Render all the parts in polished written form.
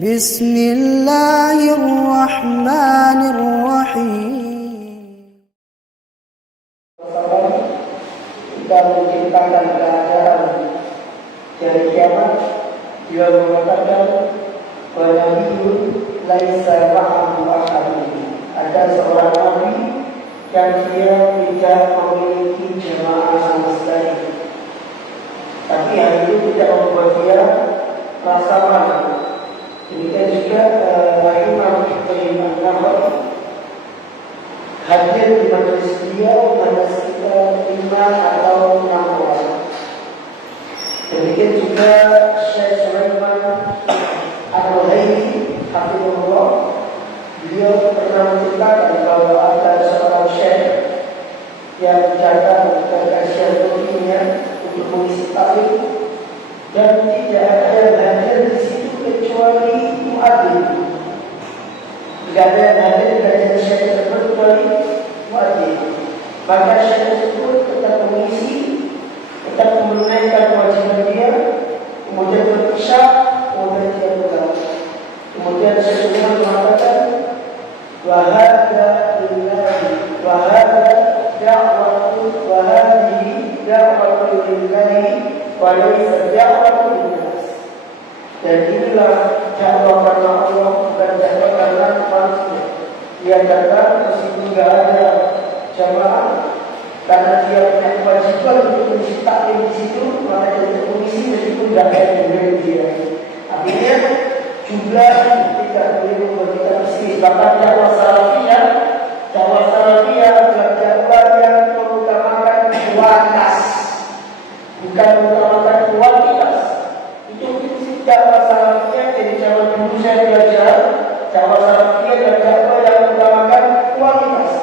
Bismillahirrahmanirrahim. Kita menciptakan keadaan dari kiamat. Dia mengatakan bahwa Nabi laisa ma'ahu ahadun. Ada seorang nabi yang dia tidak memiliki jemaah sama sekali. Tapi hal itu tidak membuat dia rasa malu. Demikian juga Imam Ibn Nawawi hadir di majelis beliau pada sekitar 5 atau 6 orang. Demikian juga Syekh Sulaiman Al-Ruhaili hafizahullah, beliau pernah menceritakan bahwa ada seorang syekh yang datang ke kajian rutinnya untuk mengisi taklim dan tidak ada yang hadir di situ kecuali muadzin. Tidak ada yang hadir di kajian syekh tersebut kecuali muadzin. Maka syekh tersebut tetap mengisi, tetap menunaikan kewajiban dia, kemudian berisyak, kemudian dia pulang. Kemudian sesuatu mengatakan wahada lillahi wahada da'watu wahadihi da'watu lillahi wa laysa da'watu linnas. Dan inilah dakwah karena Allah, bukan dakwah karena manusia. Dia datang meskipun tidak ada jamaah, karena dia punya kewajiban untuk mengisi taklim di situ, maka dia mengisi meskipun tidak ada yang memberi dia. Artinya jumlah tidak boleh membuat kita mesti. Bahkan dakwah salafiyah adalah dakwah yang mengutamakan kualitas, bukan mengutamakan kuantitas. Itu prinsip dakwah salafiyah. Jadi zaman dulu saya belajar dakwah salafiyah adalah dakwah yang mengutamakan kualitas.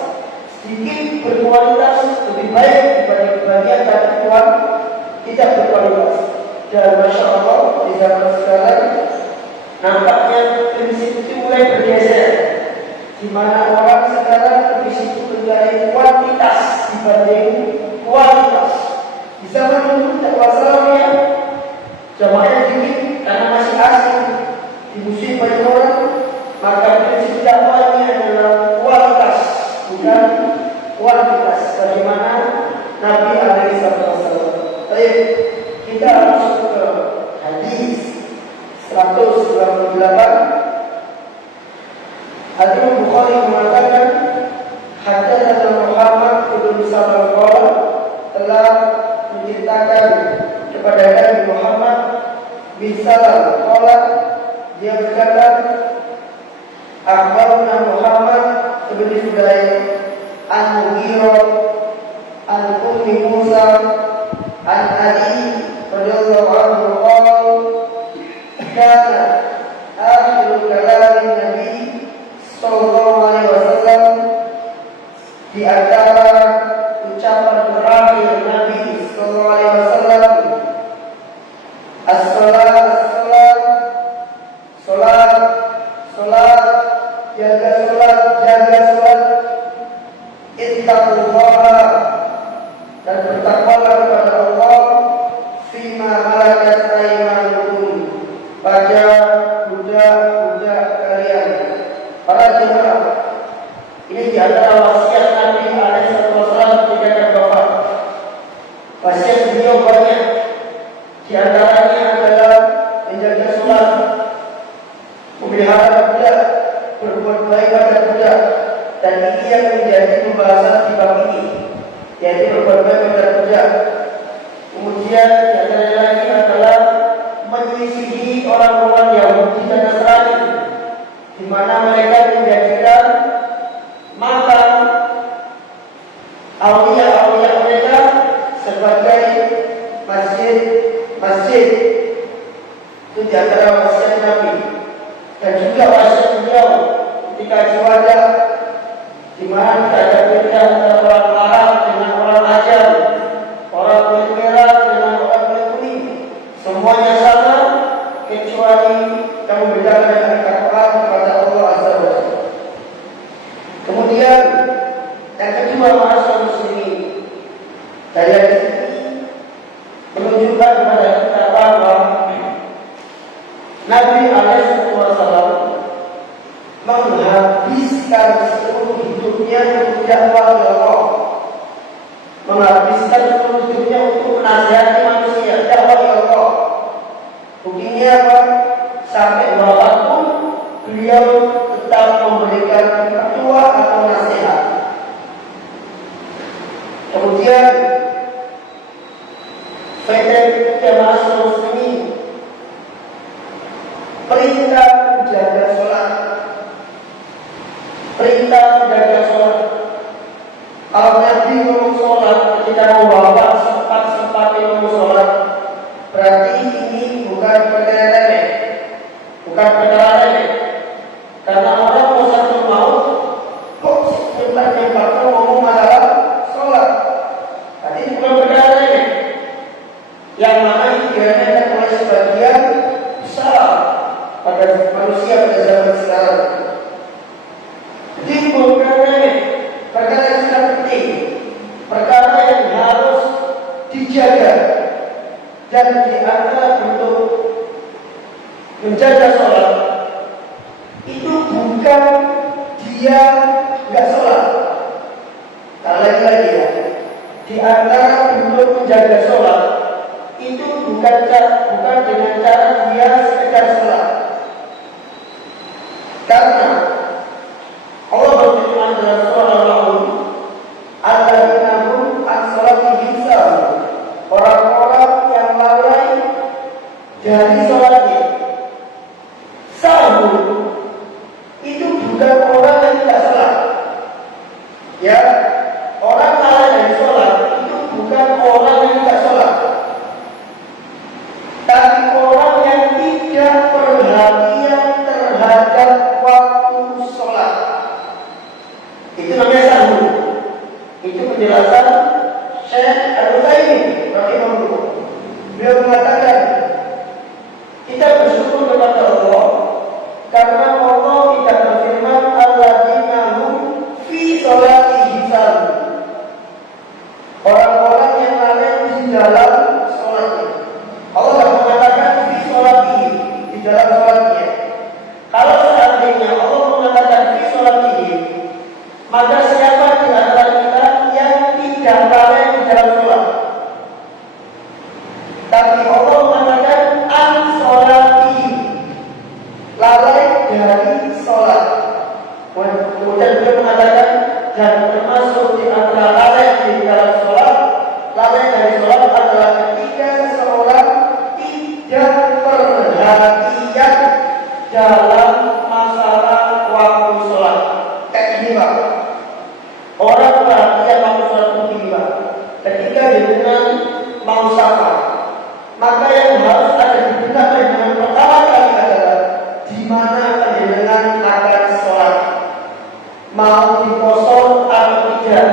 Sedikit berkualitas lebih baik dibanding bagian tapi tidak berkualitas. Dan masya Allah di zaman sekarang nampaknya prinsip itu mulai bergeser, di mana orang sekarang lebih sibuk mencari kuantitas dibanding kualitas. Di zaman dulu dakwah salafiyah jamaahnya dikit karena masih asing di musim banyak orang, maka prinsip dakwahnya adalah kualitas bukan kuantitas. Bagaimana Nabi alaihi wasallam. Baik, kita masuk ke hadis 198. Hadis Bukhari mengatakan haddatsana Muhammad bin Salam telah menceritakan kepada kami Muhammad bin Salam dia berkata akhbarana Muhammad bin Fudail an-Mughirah an-Ummi Musa an-Ali radhiyallahu anhu qala kana akhir kalam Nabi sallallahu alaihi wasallam, di antara ucapan terakhir Nabi sallallahu alaihi wasallam, as-salat as-salat, salat salat, jaga salat, ittaqullah, dan bertakwalah kepada Allah, fima malakat aymanukum, pada budak-budak kalian. Para jemaah, ini di antara wasiat Nabi alaihi wasallam kepada Bapak. Wasiat beliau banyak. Di antaranya adalah menjaga salat, memelihara budak, berbuat baik pada budak. Dan ini yang menjadi pembahasan di bab ini, yaitu berbuat baik pada budak. Kemudian di antara lagi adalah menyelisihi orang-orang Yahudi dan Nasrani, di mana mereka menjadikan makam aulia-aulia mereka sebagai masjid. Itu di antara wasiat Nabi. Dan juga wasiat beliau ketika Juanda, di mana tidak ada beda antara orang Arab dengan orang Ajam, orang kulit merah dengan orang kulit kuning. Semuanya sama kecuali kamu bedakan dengan ketakwaan kepada Allah Azza wa Jalla. Kemudian yang kedua, ma'asyiral muslimin, dari hadis ini menunjukkan kepada kita bahwa Nabi SAW menghabiskan seluruh hidupnya untuk dakwah kepada Allah, menghabiskan seluruh hidupnya untuk menasihati manusia, dakwah kepada Allah. Buktinya apa? Sampai wafat pun beliau tetap memberikan fatwa atau nasihat. Kemudian Faidah Jamaah Muslimin, perintah menjaga sholat, perintah menjaga sholat. Kalau Nabi ngomong sholat ketika mau wafat sempat-sempatnya ngomong sholat, berarti ini bukan perkara remeh, bukan perkara remeh. Karena orang mau satu maut kok sempat-sempatnya ngomong masalah sholat, tadi bukan perkara remeh. Yang mana diremehkan oleh sebagian besar pada manusia pada zaman sekarang. Jadi bukan remeh, perkara yang sangat penting, perkara yang harus dijaga. Dan di antara bentuk menjaga sholat itu bukan dia nggak sholat. Lagi-lagi ya, di antara bentuk menjaga sholat itu bukan dengan cara dia sekedar sholat. Karena Allah berfirman dalam surah Al-A'raf, alladzina hum an sholatihim sahun, orang-orang yang lalai dari sholatnya. Sahun itu bukan orang yang tidak sholat. Ya, orang lalai dari sholat itu bukan orang yang tidak sholat, tapi orang yang tidak perhatian terhadap waktu sholat. Itu namanya sahur. Itu penjelasan Syekh Al-Utsaimin rahimahullah. Beliau mengatakan, kita bersyukur kepada Allah karena Allah tidak berfirman alladzina hum fi sholatihim sahun, orang-orang yang lalai di dalam sholatnya. Allah tidak mengatakan fi sholatihim, di dalam sholatnya. Kalau seandainya Allah mengatakan fi sholatihim, maka siapa di antara kita yang tidak lalai di dalam sholat? Tapi Allah mengatakan an sholatihim, lalai dari sholat. Kemudian beliau mengatakan, dan termasuk di antara lalai di dalam sholat, lalai dari sholat adalah ketika seorang tidak perhatian dalam masalah waktu sholat. Kayak gini Pak, orang perhatian waktu sholat begini Pak, ketika dengan mau sapa, maka yang harus ada di benak dengan pertama kali adalah di mana dengan akan sholat, mau dikosong atau tidak,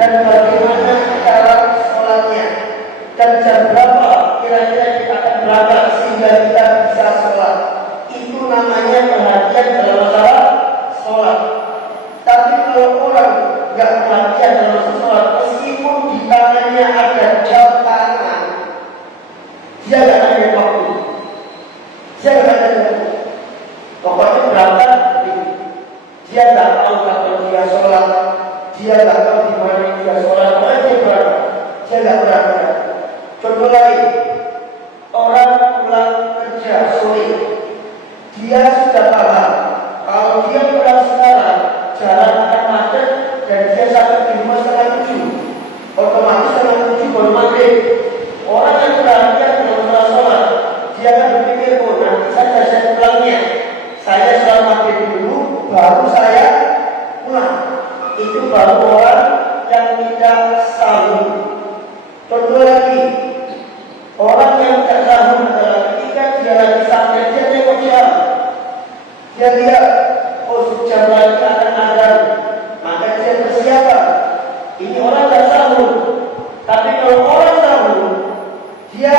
dan bagaimana cara sholatnya, dan jam berapa kira-kira kita akan berangkat sehingga kita bisa sholat. Itu namanya perhatian dalam masalah sholat. Tapi kalau orang nggak perhatian dalam masalah sholat, meskipun di tangannya ada jam tangan, dia nggak ada waktu, dia nggak ada waktu. Pokoknya berangkat, dia nggak tahu kapan dia sholat, dia nggak tahu di mana dia sholat, pokoknya dia berangkat, dia nggak berangkat. Contoh lain, orang pulang kerja sore, dia sudah paham kalau dia pulang sekarang jalan akan macet dan dia sampai di rumah setengah 7, otomatis setengah 7 baru maghrib. Orang yang perhatian dalam masalah sholat, dia akan berpikir, oh nanti saja saya pulangnya, saya sholat maghrib dulu baru saya pulang. Itu baru orang yang tidak sahur. Contoh lagi, orang yang tidak sahur adalah ketika dia lagi sampai, dia tengok jam, dia lihat, oh jam lagi akan azan, maka dia persiapan. Ini orang tidak sahur. Tapi kalau orang sahur, dia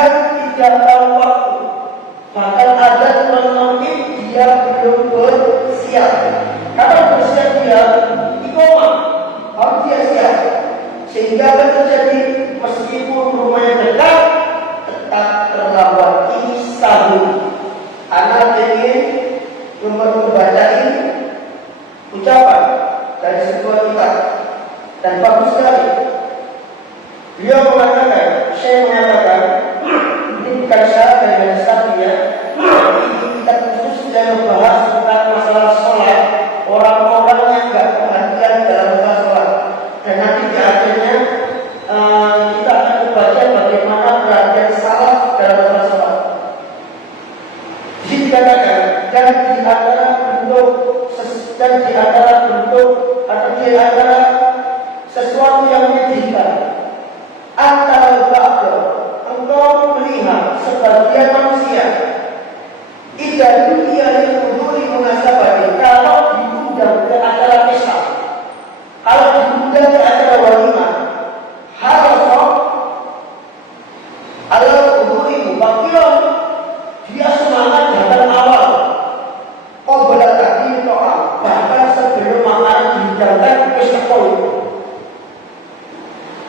tidak tahu waktu, bahkan azan menunggu dia belum bersiap. Kalau bersiap dia iqamah, harus dia siap. Sehingga akan terjadi meskipun rumahnya dekat,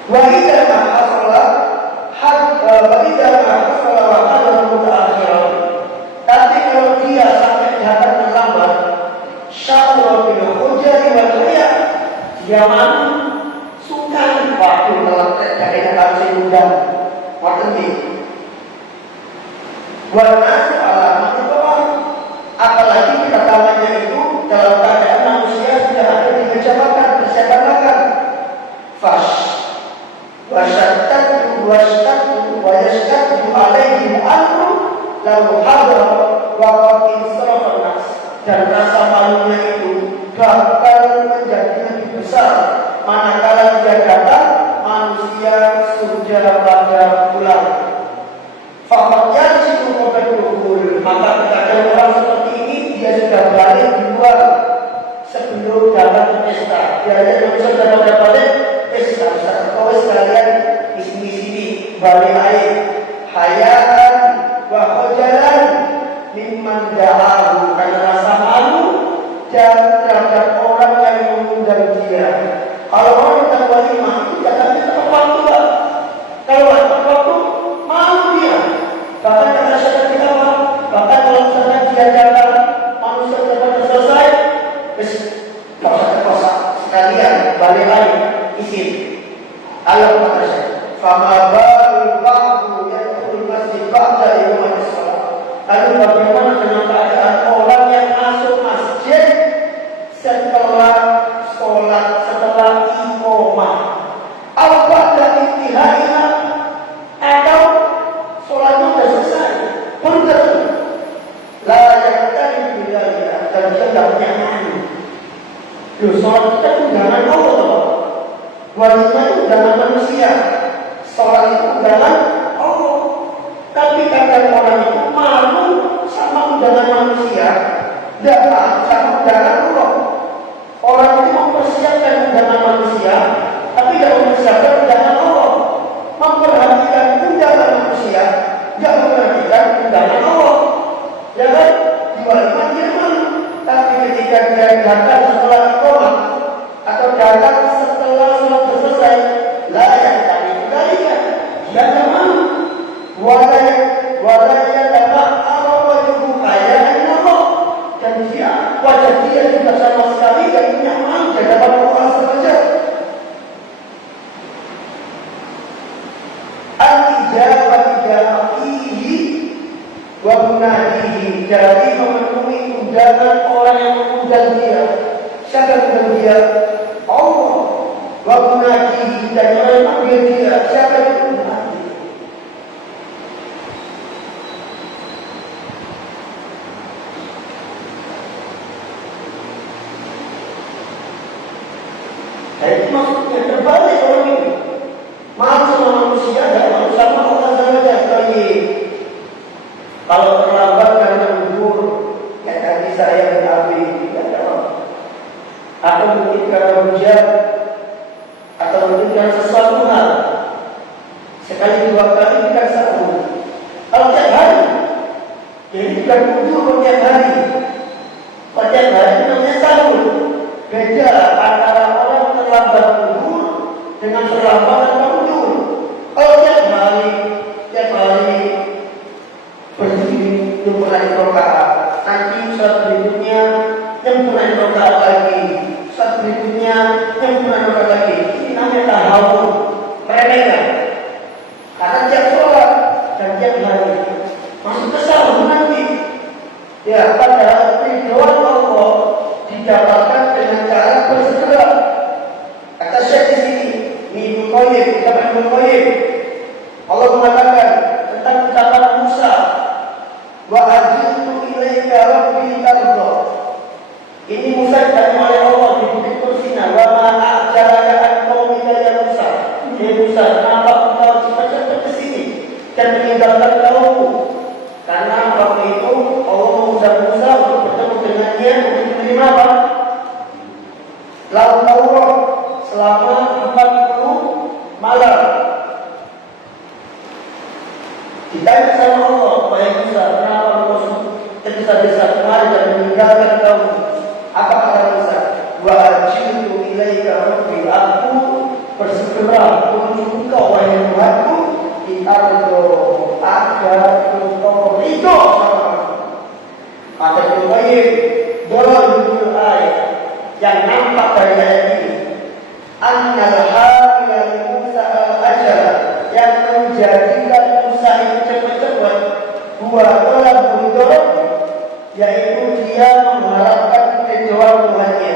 Wa idza ma hasala wa idza ma hasala wa hadara mutaakhir. Tapi kalau dia sampai datang terlambat, syawra bil hujjati wal riya, dia malu sungkan waktu dalam keadaan sehingga waktu ini. Warna soal apalagi kedatangannya itu dalam keadaan manusia sudah ada di meja makan, persiapan makan. Fash wasyattatu alaihi amru lalu hadar wa qad insarafa nas, dan rasa malunya itu bakal menjadi lebih besar manakala dia datang manusia sudah pada pulang. Fakatnya situ mobil, maka ketika orang seperti ini dia sudah balik di luar sebelum datang pesta. Biasanya manusia sudah pada balik pesta. Kau sekalian di sini balik air hayatan wa khojalan mimman da'ahu, karena rasa malu dan terhadap orang yang mengundang dia. Kalau orang datang walimah itu datangnya tepat waktu. Kalau tepat waktu malu dia. Bahkan kata syaitan kita, bahkan kalau misalnya dia datang manusia sudah selesai, kosa sekalian balik lagi izin. Alam kata syaitan, fama baru ba'du yadkhul masjid ba'da yaum as-salat. Lalu bagaimana dengan keadaan orang yang masuk masjid setelah sholat, setelah iqamah, al-ba'da intihaiha, atau sholatnya sudah selesai pun layak dari wilayah, dan dia tidak punya malu. Sholat kita undangan Allah, walimah itu undangan manusia, sholat itu undangan Allah. Tapi kadang orang itu malu sama undangan manusia, tidak sama undangan Allah. Orang itu mempersiapkan undangan manusia, tapi tidak mempersiapkan undangan Allah. Memperhatikan undangan manusia, tidak memperhatikan undangan Allah. Ya kan? Di walimah dia malu. Tapi ketika dia datang setelah iqamah atau datang setelah sholat selesai, layak dari kebalikan, dia tidak malu. Walaya dapat Allah wajib kaya Allah, dan dia wajah dia tidak sama sekali dan punya malu di hadapan Allah saja. Wa munadihi, jadi memenuhi undangan orang yang mengundang dia. Siapa yang dia? Allah. Wa munadihi, dan orang yang memanggil dia. Siapa yang mengundang dia? Itu maksudnya terbalik orang ini. Malu sama manusia, dan malu sama Allah saja. Kalau terlambat karena libur, ya tadi saya berhabis, tidak ada. Atau mungkin karena hujan, atau mungkin karena sesuatu hal. Sekali dua kali tidak sahur. Kalau tiap hari, jadi bukan libur tiap hari. Kalau tiap hari namanya sahur. Beda antara orang terlambat libur dengan terlambat tanpa libur. Kalau tiap hari berdiri nyempurnain rokaat, nanti saat berikutnya nyempurnain rokaat lagi, saat berikutnya nyempurnain rokaat lagi. Ini namanya tahawun, meremehkan. Karena tiap sholat dan tiap hari masuk ke sahur nanti. Ya, padahal ridhoan Allah didapatkan dengan cara bersegera. Kata Syekh di sini, Ibnu Qayyim, Ibnu Qayyim, Allah mengatakan tentang ucapan Musa, wa ajiltu ilaika rabbi tarda. Ini Musa ditanya oleh Allah di bukit Tursina, wa ma a'jalaka an qaumika ya Musa. Ya Musa, kenapa engkau cepat-cepat ke sini dan meninggalkan kaummu? Karena waktu itu Allah mengundang Musa untuk bertemu dengannya untuk menerima apa? Laut Taurat selama 40 malam. Ditanya sama Allah, wahai Musa, kenapa engkau tergesa-gesa kemari dan meninggalkan kaum? Apa kata Musa? Wa ajiltu ilaika rabbi, aku bersegera menuju menjadikan usaha itu cepat-cepat buat dalam budaya, yaitu dia mengharapkan keridhaan Tuhannya.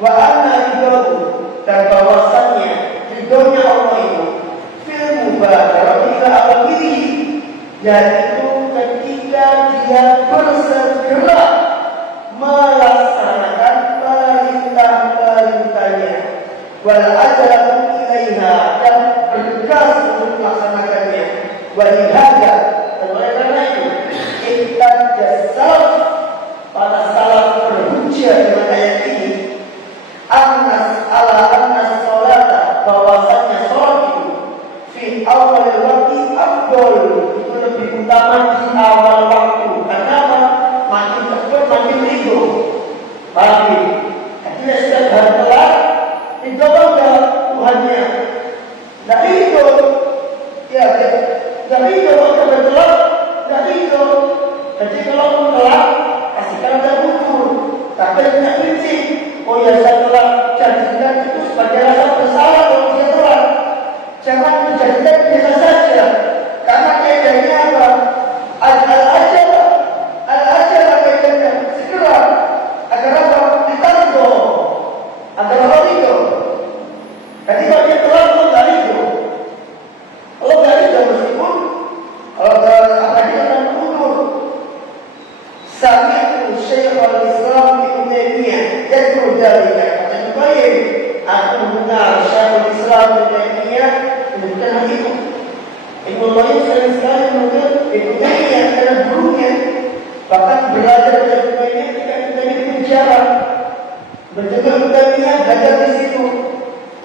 Wa anna ridhahu, dan bahwasannya ridhonya Allah itu fil mubadarati ila awamirihi, yaitu ketika dia bersegera melaksanakan perintah-perintahnya, wal ajalatu ilaiha, dan bergegas untuk melaksanakannya, walihada, dan oleh karena itu kita jasal pada salah berhujjah dengan ayat ini, annas sholata, bahwasanya sholat itu fi awal waktu afdol, itu lebih utama di awal waktu. Kenapa? Makin cepat makin ridho. Tapi ketika setiap hari telat, ridho enggak Tuhannya? Tidak ridho. Ya, tidak ridho kalau telat, tidak ridho. Jadi kalau telat, kasihkan ada ukur. Tapi tidak prinsip. Oh ya, saya telat, jadikan itu sebagai rasa bersalah kalau dia telat. Jangan menjadikan biasa saja. Karena kaidahnya apa? Al-ajal kaidahnya segera. Agar apa? Ditanto. Agar apa itu? Jadi kalau dia telat, Allah tidak ridho. Allah tidak ridho meskipun apalagi akan ukur. Sami'tu Syekhul Islam Ibnu Taimiyah yadkur dalika. Kata Qayyim, aku mendengar Syekhul Islam Ibnu Taimiyah menyebutkan hal itu. Ibnu Qayyim sekali mendengar Ibnu Taimiyah adalah gurunya, bahkan belajar dari Ibnu Taimiyah ketika Ibnu Taimiyah di penjara. Berjumpa Ibnu Taimiyah belajar di situ.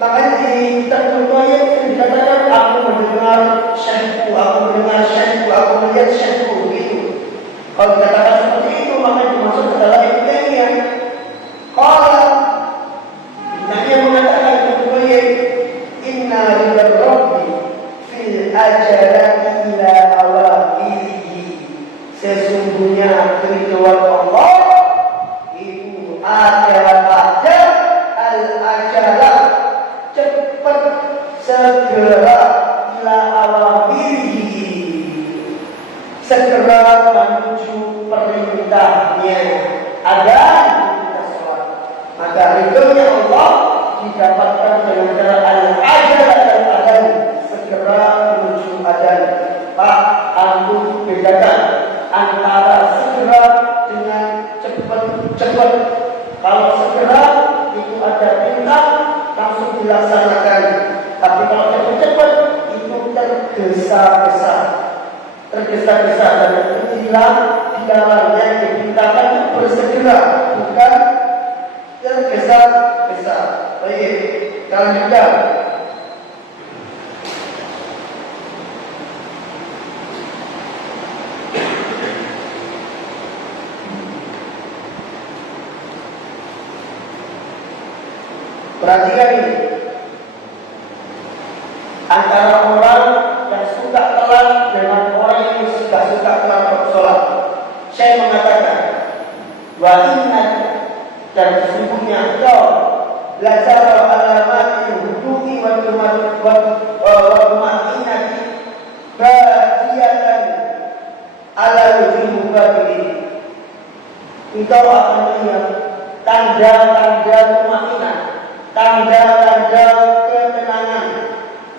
Makanya di kitab Ibnu Qayyim dikatakan, aku mendengar Syekhku, aku mendengar Syekhku, aku melihat Syekhku, gitu. Kalau dikatakan seperti itu, maka dimaksud adalah Ibnu Taimiyah. Qala, Ibnu Taimiyah mengatakan kepada inna ridha rabbi fil ajalati ila awamirihi, sesungguhnya keridhaan Allah itu adalah al-ajalah, cepat segera, ila awamirihi, segera menuju perintahnya. Ada kita sholat, maka ridhonya Allah didapatkan dengan cara al-ajalah dan adan, segera menuju adan. Pak, aku bedakan antara segera dengan cepat. Kalau segera itu ada perintah langsung dilaksanakan, tapi kalau cepat itu tergesa-gesa dan dilarang. Yang diperintahkan itu bersegera, bukan tergesa-gesa. Baik, kita lanjutkan. Perhatikan ini, antara orang yang suka telat dengan orang yang suka telat sholat. Saya mengatakan, wa inna, dan sesungguhnya engkau belajar alamat hududi wa tumatinati badiatan ala wujud mubadiri. Engkau akan melihat tanda-tanda tumatinah, tanda-tanda ketenangan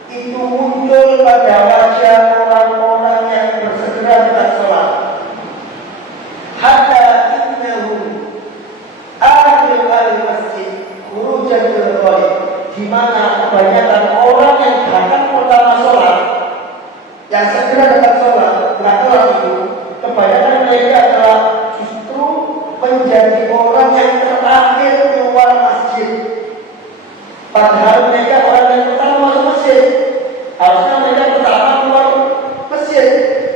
itu muncul pada wajah orang-orang yang bersegera dekat sholat. Hatta innahu akhir al-masjid khurujan bil ghalib, di mana kebanyakan orang yang datang pertama sholat, yang segera dekat sholat, nggak telat itu, kebanyakan mereka adalah justru menjadi orang yang terakhir keluar masjid. Padahal mereka orang yang pertama masuk masjid, harusnya mereka pertama keluar masjid,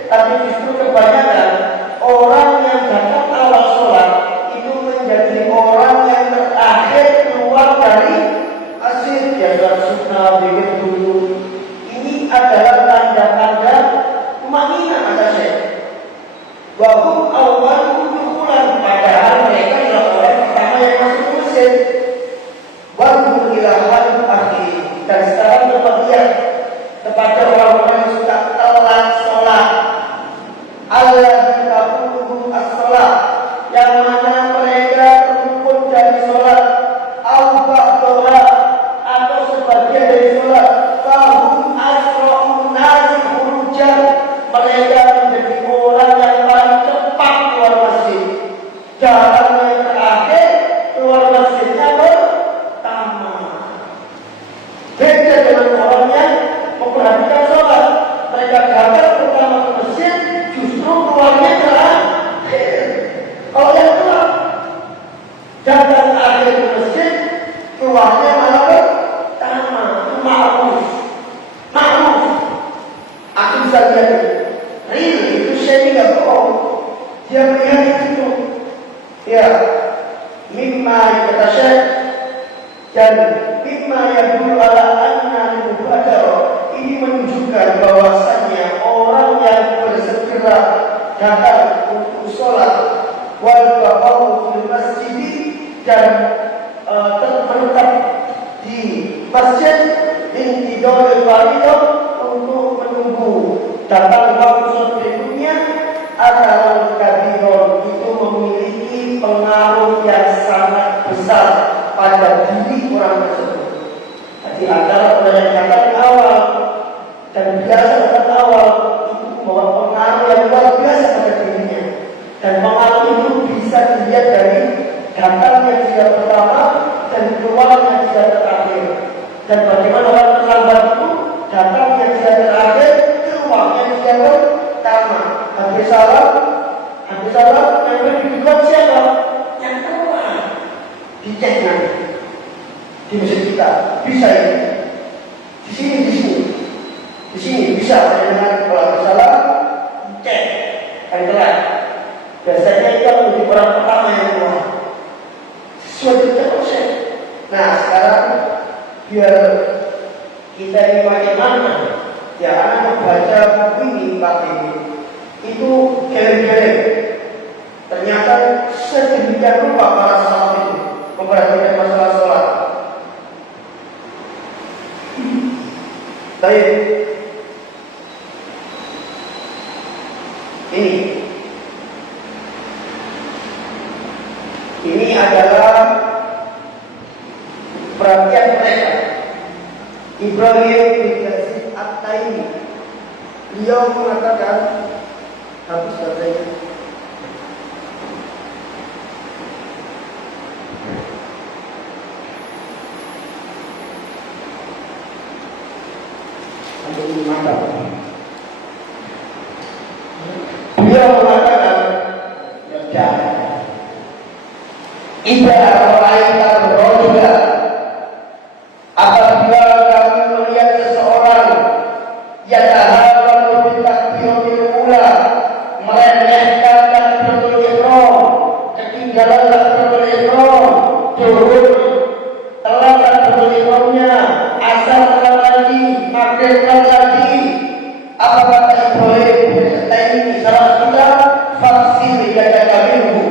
tapi justru kebanyakan orang yang datang awal sholat itu menjadi orang yang terakhir keluar dari masjid. Ya sholat sunnah, bikin dulu. Ini adalah tanda-tanda tumanina, kata Syekh. Wahum awal dukulan, padahal mereka adalah orang pertama yang masuk ke masjid. Wandur ila hal akhir, dan sekarang berpihak kepada orang-orang yang suka mereka datang pertama ke masjid, justru keluarnya terakhir. Kalau yang tua datang akhir ke masjid, keluarnya malah pertama. Itu ma'ruf. Aku bisa lihat itu saya tidak bohong. Dia melihat itu. Ya, mimma kata Syekh dan mimma yadullu ala anna al-mubadara, ini menunjukkan bahwasannya orang yang bersegera datang untuk sholat wal baqa'u fil masjid dan tetap di masjid intidal faridah untuk menunggu datang waktu sholat berikutnya adalah kabirun, itu memiliki pengaruh yang sangat besar pada diri orang tersebut. Jadi antara orang yang datang awal dan biasa datang awal itu membawa pengaruh yang luar biasa pada dirinya, dan pengaruh itu bisa dilihat dari datangnya dia pertama dan keluarnya dia terakhir. Dan bagaimana orang terlambat itu datangnya dia terakhir, keluarnya dia pertama. Habis salam, yang berdua siapa? Yang tua. Dicek nanti di masjid kita bisa ini, di sini bisa dengan kalau salah cek kan telat. Biasanya kita menjadi orang pertama yang tua sesuai dengan proses. Nah sekarang biar kita ini bagaimana ya, anak baca buku ini pakai itu geleng-geleng. Ternyata sedemikian rupa para salaf itu memperhatikan masalah sholat. Baik, ini adalah perhatian mereka. Ibrahim bin Yazid At-Taimi, beliau mengatakan, habis katanya, beliau mengatakan, ibarat malaikat berroda. Apabila kami melihat seseorang yang tahawan bertakbiratul ula, meremehkan takbiratul ihram, ketinggalan takbiratul ihram, zuhur telat takbiratul ihramnya, asar telat lagi, maghrib telat lagi, apa kata Ibrahim berkata ini salah kita, vaksin yadaka minhu,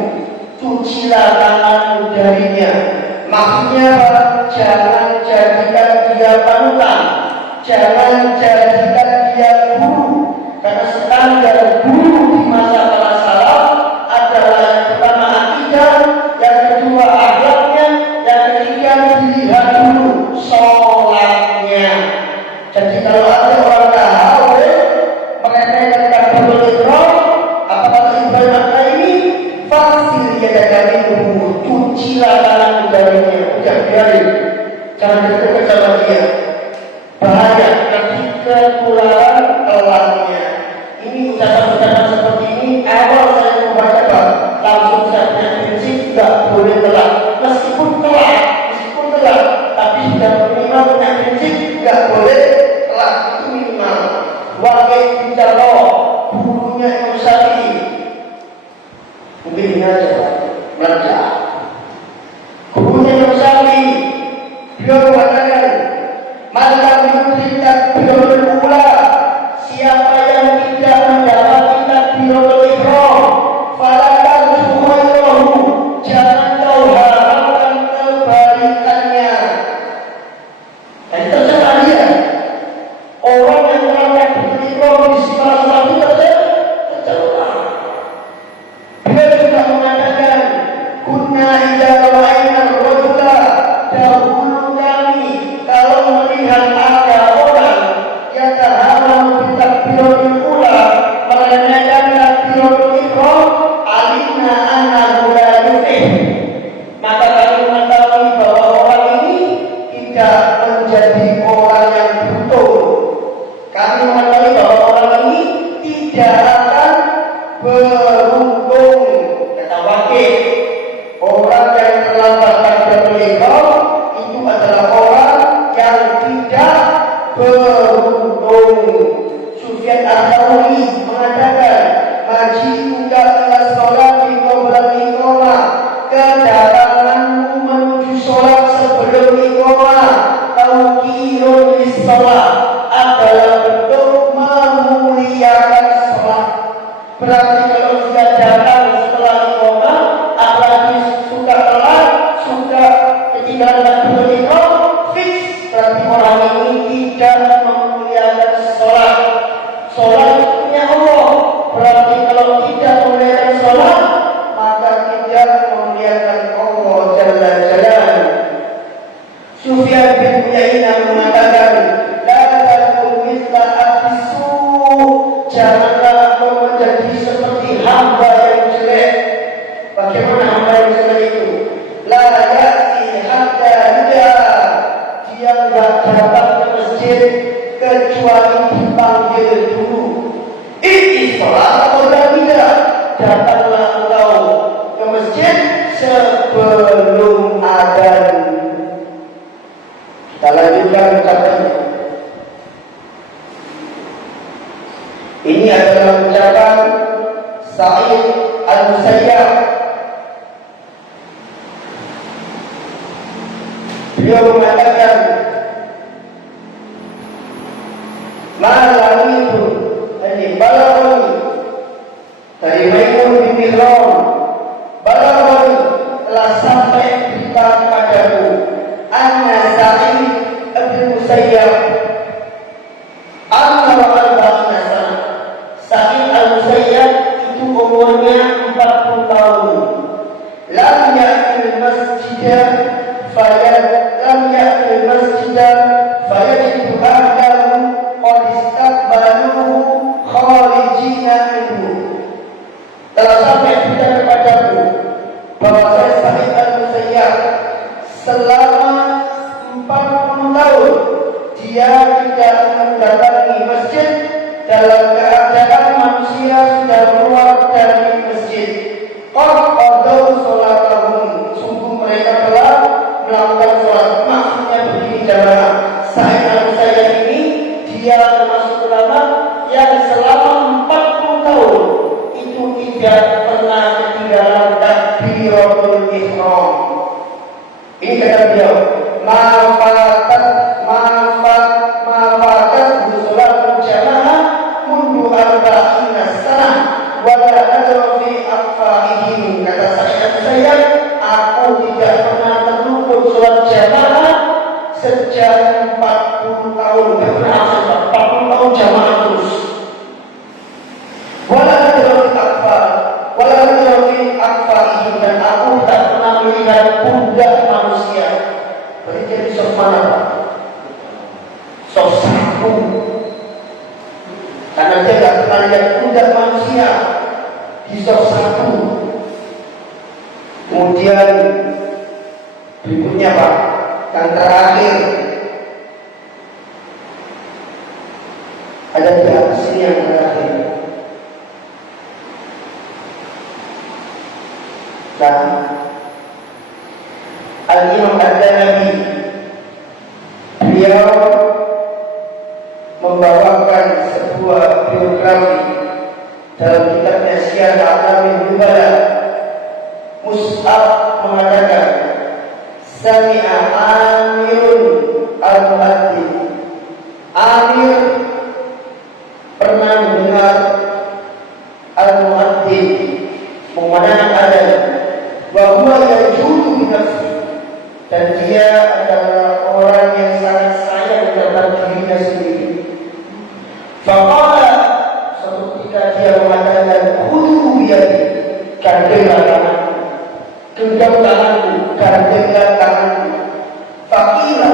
cucilah tangan darinya. Maksudnya jangan jadikan dia panutan, jangan jadikan dia guru, karena standar guru di masa para salaf adalah yang pertama akidah, yang kedua akhlaknya, yang ketiga dilihat dulu sholatnya. Jadi kalau ada orang tahu mereka yang takbiratul ihram, apa kata Ibrahim At-Taimi, fasil yadaka minhu, cucilah tangan darinya. Biarin, jangan dekat sama dia. Bahaya ketika ketularan telatnya. Ini ucapan-ucapan seperti ini awal saya membaca langsung saya punya prinsip tidak boleh telat. Meskipun telat, tapi sudah minimal punya prinsip tidak boleh telat, itu minimal. Wakil bicara gurunya Imam Syafi'i, mungkin ini aja belajar. Gurunya Imam Syafi'i, beliau mengatakan, malam yudrik takbiratul ula, siapa yang tidak mendapati takbiratul ihram, fala tarjuhu, jangan kau harapkan kebalikannya. Dan terserah dia. Orang yang melakukan takbiratul ihram di sisi salat itu tercela. Beliau juga mengatakan, kunna idza ra'ayna ar-rajula, dahulu kami kalau melihat ada orang yang tahammul bitakbiratul ula, meremehkan takbiratul ihram, alimna annahu la yufih, maka kami mengetahui bahwa orang ini tidak menjadi orang yang betul. Kami mengetahui bahwa orang tidak akan beruntung. Kata wakil, orang yang terlambat takbiratul ihram itu adalah orang yang tidak beruntung. Sufyan Ats-Tsauri mengatakan, maji'uka ila sholati qabla al-iqamah, kedatanganmu menuju sholat sebelum iqamah, tauqirun lis-shalah, adalah bentuk memuliakan sholat. Berarti kalau dia datang setelah iqamah, apalagi suka telat, suka ketinggalan takbiratul ihram, fix berarti orang ini tidak memuliakan sholat. Sholat itu punya Allah. Berarti kalau tidak memuliakan sholat, maka tidak memuliakan Allah Jalla Jalaluhu. Sufyan bin Uyainah mengatakan, la takun mithla abdisu, janganlah kau menjadi seperti hamba yang jelek. Bagaimana hamba yang jelek itu? La ya'ti hatta huda, dia tidak datang ke masjid kecuali dipanggil dulu. Ini sholat atau tidak? Datanglah engkau ke masjid sebelum adzan. Kita lanjutkan ucapannya. Ini adalah ucapan Sa'id Al-Musayyab. Beliau mengatakan, malam itu balagani dari Maimun bin Mihran, balagani telah sampai berita kepadaku, anna Sa'id Al-Musayyab anna al-ba'ina sana. Sa'id Al-Musayyab itu umurnya 40 tahun. Lam ya'til masjidah fayajidu ahlahu qad istaqbaluhu kharijina minhu. Telah sampai berita kepadaku bahwa Sa'id Al-Musayyab selama 40 tahun dia tidak mendatangi masjid dalam keadaan manusia sudah keluar dari masjid. Qad qadau sholatahum, sungguh mereka telah melakukan sholat. Maksudnya begini jamaah, Sa'id Al-Musayyab ini dia termasuk ulama yang selama 40 tahun itu tidak pernah ketinggalan takbiratul ihram. Ini kata beliau, mafakat sholat jamaah mundu arba'ina sanah wala nadra fi aqfaihim. Kata Sa'id Al-Musayyab, aku tidak pernah terluput sholat jamaah sejak 40 tahun. Pernah 40 tahun jamaah terus. Wala nadra fi aqfaihim, dan aku tak pernah melihat pundak manusia. Berarti jadi sok mana Pak? Sok sapu. Karena dia tak pernah lihat pundak manusia di sok sapu. Kemudian berikutnya Pak, yang terakhir ada di atas sini yang terakhir. Dan Al-Imam Ad-Danabi, beliau membawakan sebuah biografi dalam kitabnya Syiar A'lamin Nubala. Mus'ab mengatakan, Sami'a Amirun Al-Mu'adzin. Amir pernah mendengar Al-Mu'adzin mengumandangkan adzan, bahwa yarjudu binafsi, dan dia adalah orang yang sangat sayang terhadap dirinya sendiri. Faqala, suatu ketika dia mengatakan, khudhu biyadi, gandenglah tanganku, genggam tanganku, gandenglah tanganku. Faqila,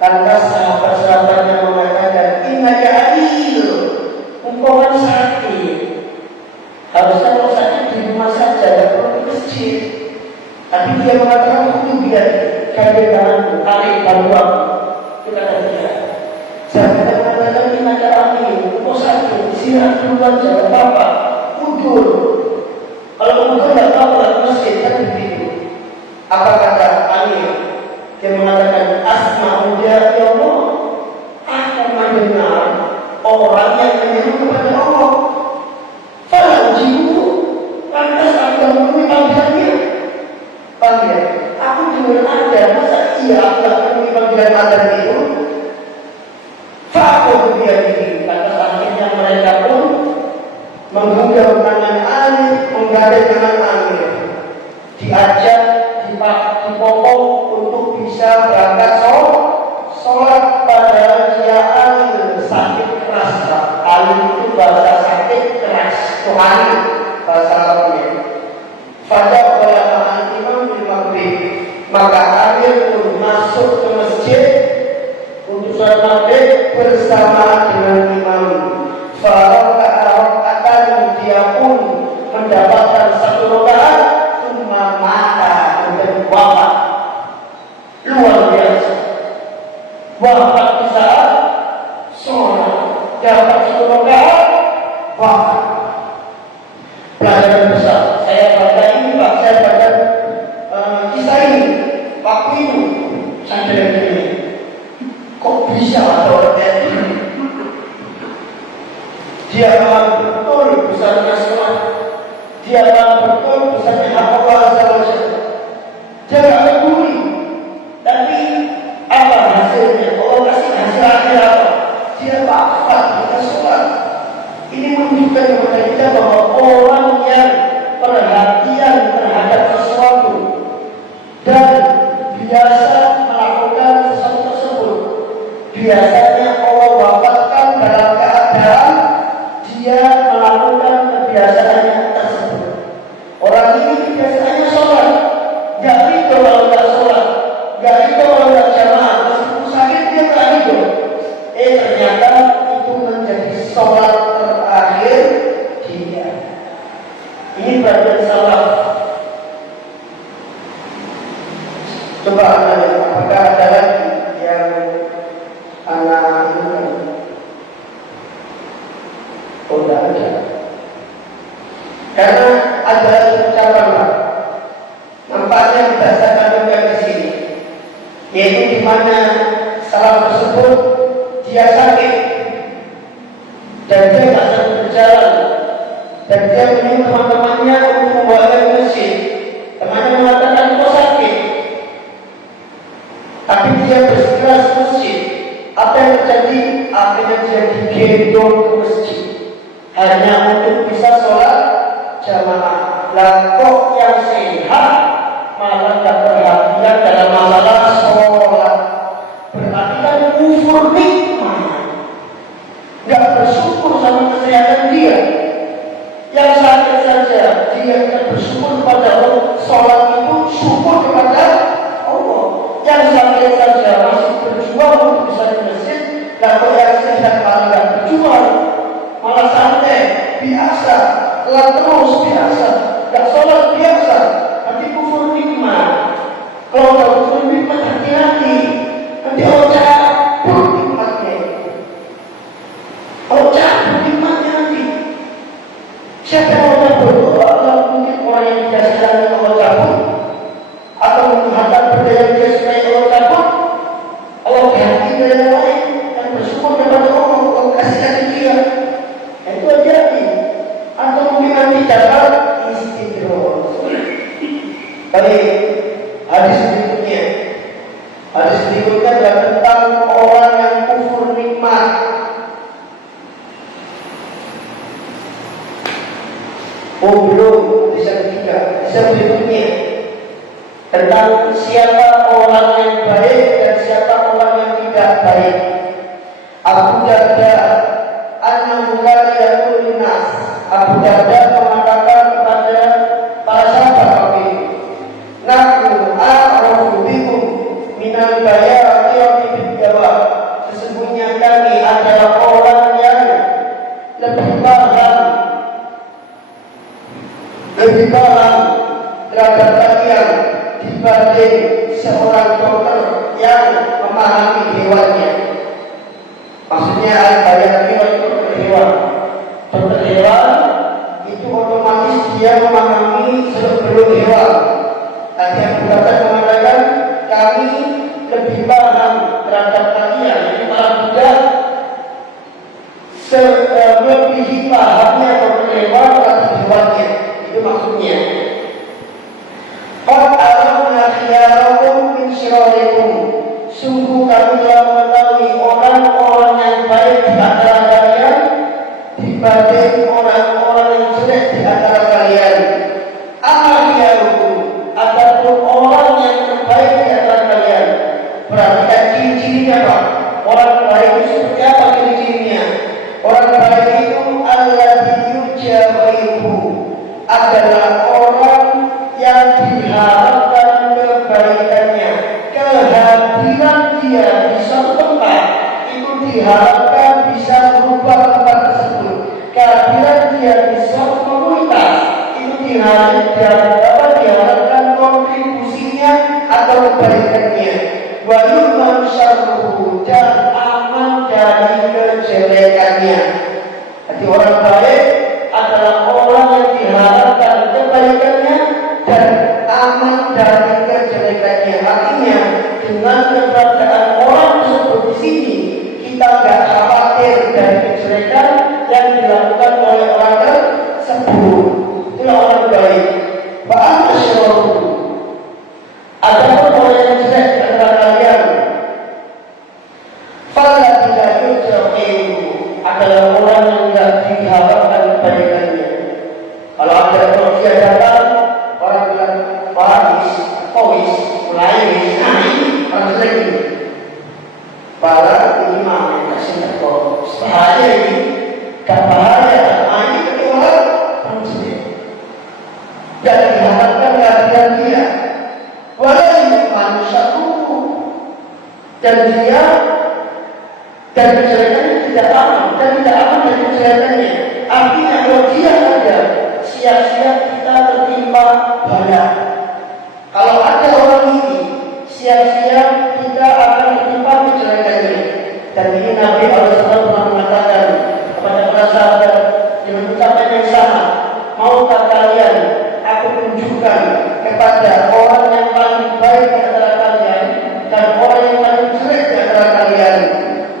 lantas sahabat-sahabatnya mengatakan, innaka alil, engkau kan sakit. Harusnya kalau sakit di rumah saja, tidak perlu ke masjid. Tapi dia mengatakan, khudhu biyadi, gandeng tanganku, tarik bantuanku. Itu kata dia. Sahabat mengatakan, innaka alil, engkau sakit, sini istirahat duluan jangan apa-apa, mundur. Kalau mundur nggak apa-apa, masjid kan begitu. Apa kata Amir? Dia mengatakan asma'u ya Allah, aku mendengar orang yang menyeru kepada Allah. Fala jibu, lantas aku memenuhi panggilannya. Panggilan, aku dengar ada, masa iya aku tak memenuhi panggilan adzan itu? Fakul biadihi, lantas akhirnya mereka pun menggenggam tangan Amir, menggandeng tangan Amir, diajak, dipokok untuk bisa berangkat sholat pada dia Amir sakit keras. Alim itu bahasa sakit keras, Tuhan bahasa Arabnya. Pada kedatangan imam di maghrib, maka Amir pun masuk ke masjid untuk sholat maghrib bersama dengan imam. Farokatan dia pun mendapatkan satu rakaat, cuma mata dan wafat. Luar biasa. Wafat di saat sholat, dapat satu rakaat, wafat. Pelajaran besar. Saya baca ini Pak, saya baca kisah ini. Waktu itu saya bilang gini, kok bisa ada orang kayak ini? Dia paham betul besarnya sholat, dia paham betul besarnya Allah Azza wa Jalla. Dia tidak peduli. Tapi apa hasilnya? Allah kasih hasil akhir apa? Dia wafat ketika sholat. Ini menunjukkan kepada kita bahwa orang yang perhatian terhadap sesuatu dan biasa melakukan sesuatu tersebut, biasanya Allah wafatkan dalam keadaan dia melakukan kebiasaannya tersebut. Orang ini kebiasaannya sholat, gak ridho kalau gak sholat, gak ridho kalau gak jamaah, meskipun sakit dia gak ridho. Ternyata itu menjadi sholat terakhir dia. Ini bagian salah. Coba tanya, apakah ada lagi yang anak ini? Oh, tidak ada. Karena ada ucapan nampaknya berdasarkan juga di sini, yaitu di mana salah tersebut dia sakit dan dia tidak bisa berjalan, dan dia menyuruh teman-temannya untuk membawa ke masjid. Temannya mengatakan kau sakit, tapi dia bersikeras ke masjid. Apa yang terjadi? Akhirnya dia digendong ke masjid hanya untuk bisa sholat jamaah. Lah kok yang sehat malah tidak perhatian dalam masalah sholat, berarti kan kufur nikmat, nggak bersyukur sama kesehatan dia. Yang sakit saja dia tidak bersyukur kepada Allah, sholat itu syukur kepada Allah. Yang sakit saja masih berjuang untuk bisa di masjid, lah kok yang sehat malah nggak berjuang, malah santai, biasa, telat terus biasa, gak sholat biasa, nanti kufur nikmat. Kalau gak kufur nikmat hati-hati, nanti Allah cabut nikmatnya. Allah cabut nikmatnya nanti. Siapa yang Allah cabut? Allah mungkin orang yang biasa dengan Allah cabut, atau menghantar berdaya dia supaya Allah cabut. Allah ganti dengan yang lain dan bersyukur kepada Allah, Allah kasihkan dia. Itu aja nih. Atau mungkin nanti dapat istidroj. Baik, hadis berikutnya. Hadis berikutnya adalah tentang orang yang kufur nikmat. Oh belum, hadis yang ketiga. Hadis yang berikutnya tentang siapa orang yang baik dan siapa orang yang tidak baik. Abu Darda An-Namu kana yaqulu linnas. Abu Darda mengatakan kepada para sahabat waktu itu, "Nahnu a'rafu bikum minal bayati wa bid-dawa." Sesungguhnya kami adalah orang yang lebih paham terhadap kalian dibanding seorang dokter yang memahami hewannya. Maksudnya al-bayati wa bid-dawa, melebihi pahamnya atau melewatkan hewannya. Itu maksudnya. Qad alamna khiyarakum min syirarikum. Sungguh kami telah mengetahui orang-orang yang baik di antara kalian dibanding orang-orang yang jelek di antara kalian. Akhiyarukum, ataupun orang yang terbaik di antara kalian. Perhatikan ciri-cirinya Pak. Orang baik itu seperti apa ciri-cirinya? Orang baik itu alladzi yurja khairuhu, adalah orang yang diharapkan kebaikannya. Kehadiran dia di suatu tempat itu diharapkan bisa merubah tempat tersebut. Kehadiran dia di suatu komunitas itu diharapkan kontribusinya atau kebaikannya. Wa yuman syarruhu, dan aman dari kejelekannya. Jadi orang baik adalah orang yang diharapkan kebaikannya dan aman dari kejelekannya. Artinya dengan keberadaan orang tersebut di sini, kita tidak khawatir dari kejelekan yang dilakukan oleh orang tersebut. Itulah orang baik. Ba'an asyarahu, adapun orang yang jelek di antara kalian, fala tidak yurja'u, adalah orang yang tidak diharapkan kebaikannya. Kalau ada manusia datang, orang bilang Paris, mulai orang jelek ini. Para imam yang kasih takut, bahaya ini, gak bahaya. Ini kedua orang jelek. Dan diharapkan kehadiran dia. Walau manusia itu, dan dia dan kejelekannya tidak aman, dan tidak aman dari kejelekannya. Artinya kalau dia ada, siap-siap kita tertimpa bala. Kalau ada orang ini, siap-siap kita akan tertimpa kejelekannya. Dan ini Nabi SAW pernah mengatakan kepada para sahabat dengan ucapan yang sama, maukah kalian aku tunjukkan kepada orang yang paling baik di antara kalian dan orang yang paling jelek di antara kalian?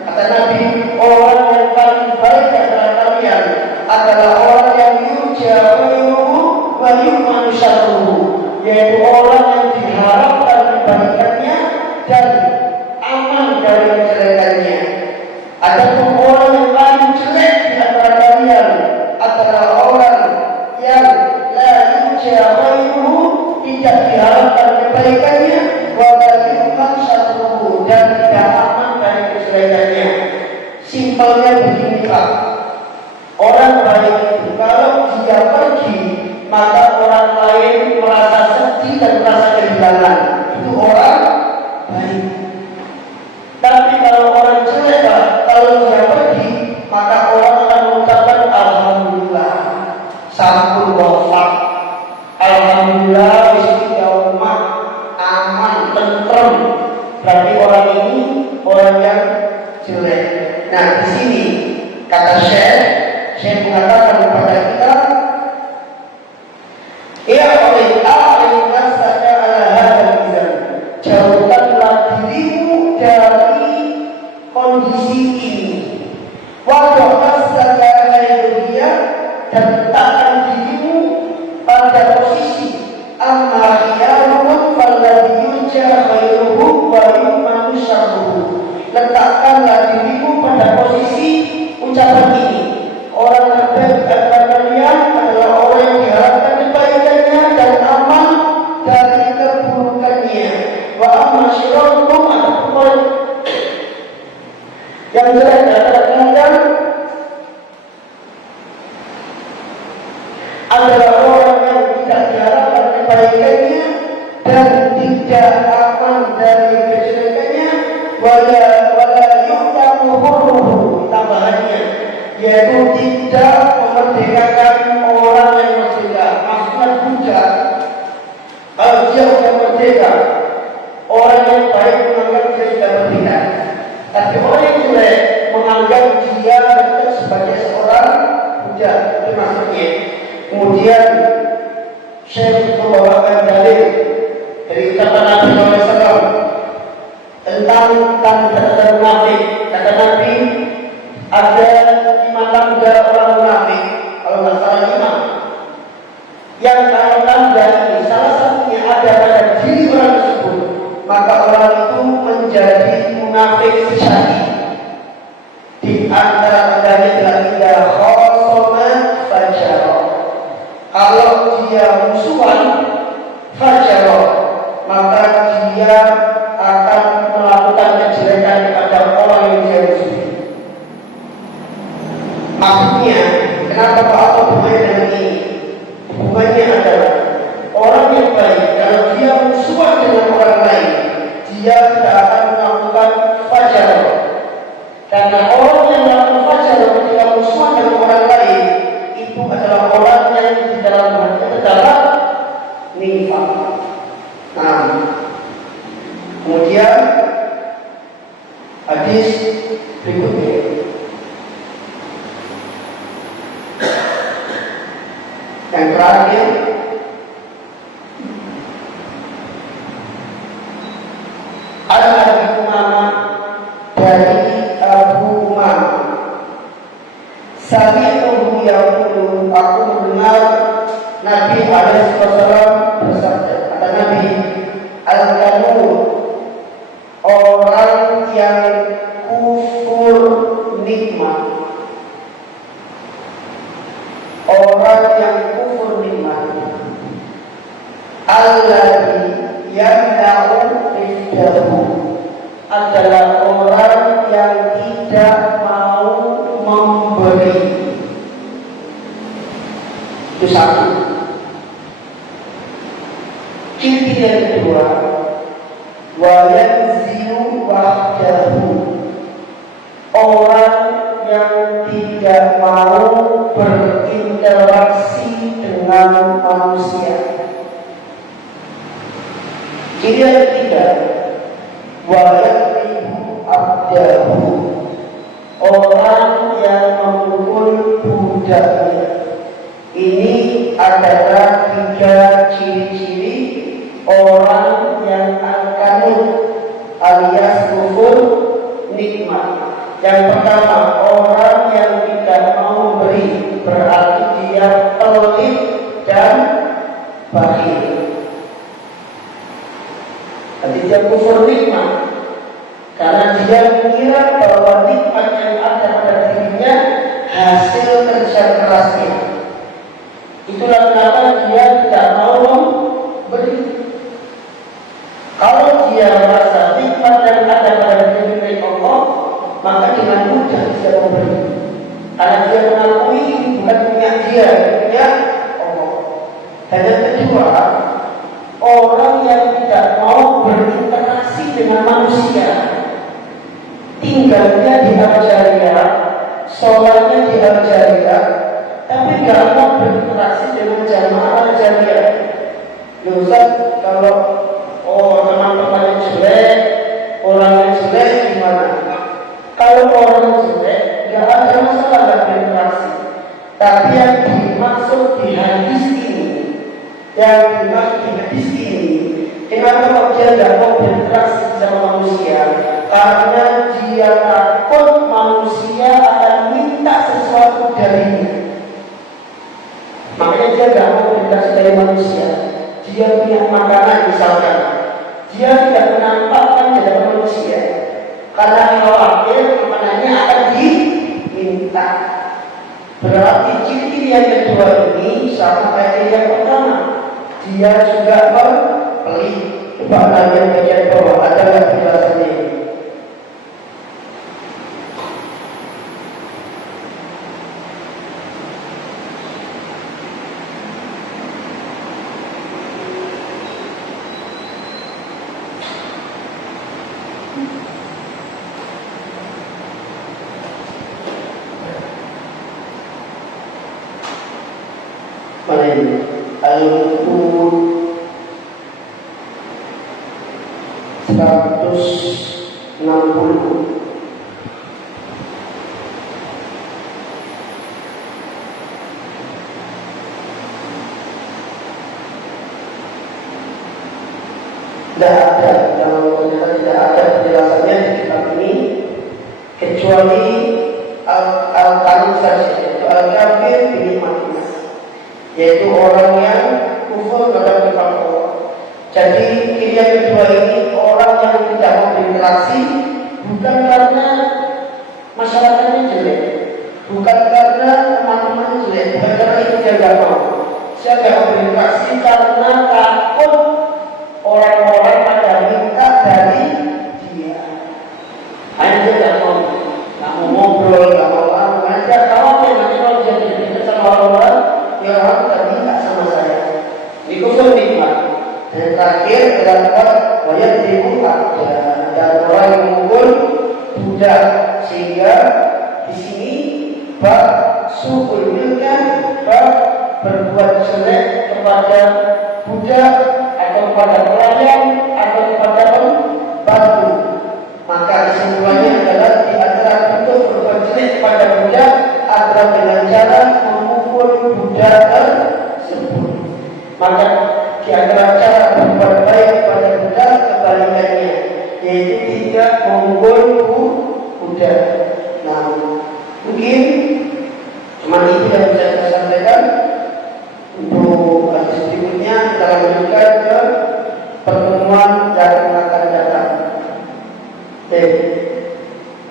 Kata Nabi, orang yang paling baik di antara kalian adalah orang yang yurja khairuhu wa yu'manu syarruhu, yaitu orang yang diharapkan kebaikannya dan aman dari kejelekannya. Adapun orang yang paling jelek di antara kalian adalah orang yang la yurja khairuhu, tidak diharapkan kebaikannya, wa la yu'manu syarruhu, dan tidak aman dari kejelekannya. Simpelnya begini Pak, orang baik itu kalau dia pergi, maka orang lain merasa sedih dan merasa kehilangan. Itu orang baik. Tapi kalau orang jelek Pak, kalau dia pergi, maka orang akan mengucapkan alhamdulillah, sampun wafat, alhamdulillah istiqomah umat aman tentrem. Berarti orang ini orang yang jelek. Nah di sini kata Syekh mengatakan kepada kita, ya oleh nasaka ala hadal izan, jauhkanlah dirimu dari kondisi ini. Waduh nasaka ala dunia, dan letakkan dirimu pada posisi amma khiyarun falladhi yurja khairuhu wa yu'manu syarruhu. Letakkanlah dirimu pada posisi ucapan ini. Orang terbaik di antara kalian adalah orang yang diharapkan kebaikannya dan aman dari keburukannya. Wa amma syirrukum, ataupun yang jelek di antara kalian adalah orang yang tidak diharapkan kebaikannya dan tidak aman dari kejelekannya. Wala yu'tamu hurruhu, tambahannya, yaitu tidak memerdekakan orang yang merdeka. Maksudnya budak, kalau dia sudah merdeka, orang yang baik menganggap dia sudah merdeka. Tapi orang yang jelek menganggap dia tetap sebagai seorang budak. Itu maksudnya. Kemudian Syekh membawakan dalil dari ucapan Nabi SAW tentang tanda-tanda munafik. Kata Nabi, ada tanda orang munafik, kalau nggak salah 5. Yang tanda ini salah satunya ada pada diri orang tersebut, maka orang itu menjadi munafik sejati. Di antara tandanya adalah tidak khosoma fajaro. Kalau dia musuhan fajaro, maka dia akan melakukan kejelekan kepada orang yang dia musuhi. Maksudnya, kenapa Pak hubungannya dengan ini? Hubungannya adalah orang yang baik, kalau dia musuhan dengan orang lain, dia tidak akan melakukan fajar. Karena orang yang melakukan fajar ketika musuhan dengan orang lain, itu adalah orang yang di dalam hati terdapat nifaq. Nah, kemudian hadis berikutnya. Yang terakhir, Al-Abi Umamah dari Abu Umamah, sami'tuhu yaqulu, aku mendengar Nabi alaihi wasallam bersabda, kata Nabi, al-kanun, orang yang kufur nikmat, orang yang kufur nikmat, alladzi yamna'u riddahu, adalah orang yang tidak mau memberi. Itu satu. Ciri yang kedua, wa yanzilu wahdahu, orang yang tidak mau berinteraksi dengan manusia. Ciri yang ketiga, wa yakribu abdahu, orang yang memukul budaknya. Ini adalah 3 ciri-ciri orang yang akan alias kufur nikmat. Yang pertama, orang yang tidak mau memberi, berarti dia pelit dan bakhil. Jadi dia kufur nikmat karena dia mengira bahwa nikmat yang ada pada dirinya hasil kerja kerasnya. Itulah kenapa dia tidak mau memberi. Kalau dia merasa nikmat yang ada pada diri Allah, maka dengan mudah dia memberi. Karena dia mengakui bukan punya dia, punya Allah. Dan yang kedua, orang yang tidak mau berinteraksi dengan manusia, tinggalnya di al-jariyah, sholatnya di al-jariyah, tapi tidak mau berinteraksi dengan jamaah al-jariyah. Ya Ustaz, kalau teman-teman yang jelek, orang yang jelek gimana? Kalau orang jelek, tidak ada masalah tidak berinteraksi. Tapi yang dimaksud di hadis ini, kenapa dia tidak mau berinteraksi sama manusia? Karena dia takut manusia akan minta sesuatu darinya. Makanya dia tidak mau berinteraksi dari manusia. Dia punya makanan misalkan, dia tidak menampakkan kepada manusia karena khawatir makanannya akan diminta. Berarti ciri yang kedua ini sama kayak yang pertama, dia juga pelit. Coba bagian bawah ada nggak penjelasannya ini? Mana ini? Al-Qur'an 160. Tidak ada, yang ternyata tidak ada penjelasannya di kitab ini kecuali al-kafir saja, yaitu al-kafir binikmatillah, yaitu orang yang kufur pada nikmat Allah. Jadi ciri yang kedua ini orang yang tidak mau berinteraksi bukan karena masyarakatnya jelek, bukan karena teman-teman jelek, bukan karena itu dia tidak mau. Saya tidak mau berinteraksi karena takut orang-orang pada minta dari dia. Hanya dia tidak mau ngobrol, tidak mau ngajak. Kalau nanti kalau dia tidak sama orang-orang, ya orang tidak minta sama saya. Ini kufur nikmat. Dan terakhir adalah wayat ribu ada, dan orang yang memukul budak, sehingga di sini bab sukul milkan, bab berbuat jelek kepada budak atau kepada pelayan atau kepada pembantu. Maka kesimpulannya adalah di antara bentuk berbuat jelek kepada budak adalah dengan cara memukul budak tersebut. Maka di antara cara berbuat baik kepada budak kebalikannya, yaitu tidak memukul budak. Nah, mungkin cuma itu yang bisa saya sampaikan. Untuk hadis berikutnya kita lanjutkan ke pertemuan yang akan datang. Oke,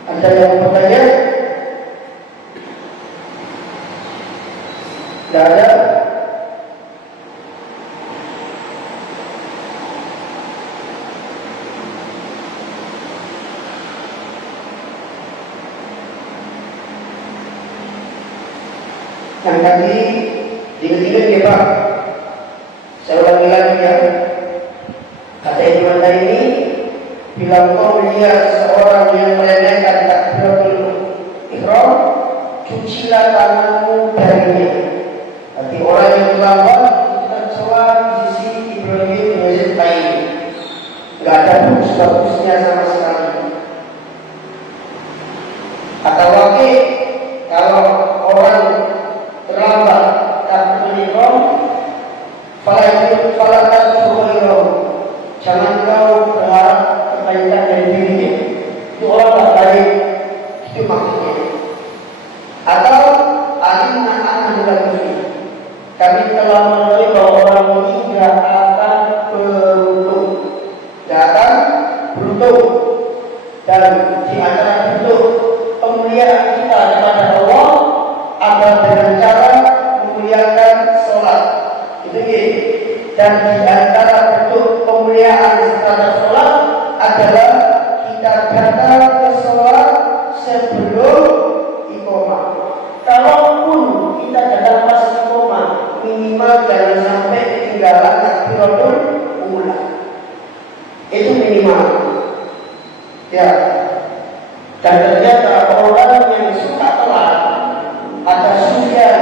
ada yang bertanya? Tidak ada? Yang tadi diingat ya Pak, saya ulangi lagi ya. Kata Ibnu ini, bila kau melihat seorang yang meremehkan takbiratul ihram, cucilah tanganmu darinya. Berarti orang yang terlambat kita celah di sisi Ibrahim bin Yazid ini, nggak ada bagus-bagusnya sama sekali. Atau wakil, kalau orang terlambat takbiratul ihram, falakat sukhairam, jangan kau berharap kebaikan dari dirinya. Itu orang tak baik, itu maksudnya. Atau alimna annahu kami telah mengetahui bahwa orang ini tidak akan beruntung, tidak akan beruntung. Dan di antara bentuk pemuliaan kita kepada Allah adalah dengan cara memuliakan sholat. Itu gitu. Dan di antara bentuk pemuliaan terhadap sholat adalah kita datang ke sholat sebelum iqamah. Kalaupun kita datang pas iqamah, minimal jangan sampai ketinggalan takbiratul ula. Itu minimal. Ya. Dan ternyata orang yang suka telat, ada Sufyan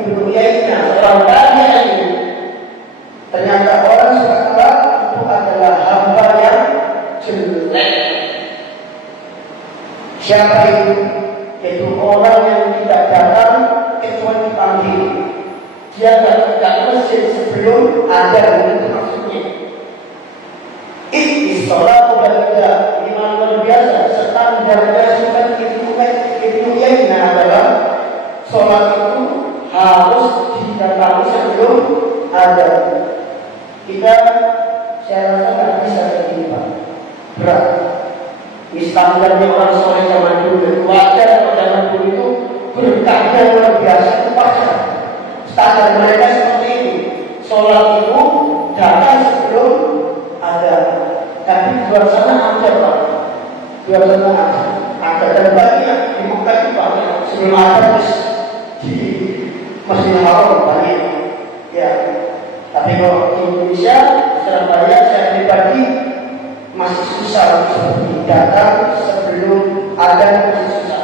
Ibnu Uyainah, orang kaya ini. Ternyata orang suka telat itu adalah hamba yang jelek. Siapa itu? Yaitu orang yang tidak datang kecuali dipanggil. Dia datang ke masjid sebelum ada, itu maksudnya. Ini sholat mubadah, ini luar biasa. Standarnya Sufyan Ibnu Uyainah adalah sholat itu harus didatangi sebelum ada. Kita saya rasa nggak bisa begini Pak, berat. Standarnya orang soleh zaman dulu, wajar pada zaman dulu itu berkahnya luar biasa, itu wajar. Standar mereka seperti ini, sholat itu datang sebelum ada. Tapi di luar sana ada Pak, di luar sana ada dan banyak di Mekah itu banyak. Sebelum ada di Masjidil Haram banyak, ya. Tapi kalau di Indonesia, Surabaya, saya pribadi masih susah untuk datang sebelum ada, masih susah.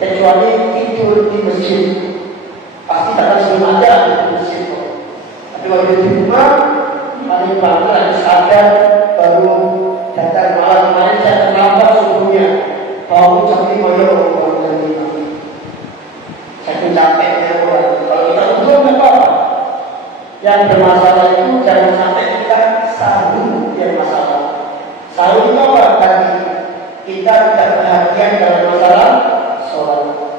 Kecuali tidur di masjid, pasti datang sebelum ada di masjid. Tapi waktu di rumah, paling bangun lagi sadar baru datang. Malam kemarin saya terlambat subuhnya, bangun jam 5 ya orang jam 5. Saya capeknya orang. Kalau kita tidur nggak apa-apa. Yang bermasalah itu jangan sampai kita sahur yang masalah. Sahur itu apa? Tadi kita tidak perhatian dalam masalah sholat.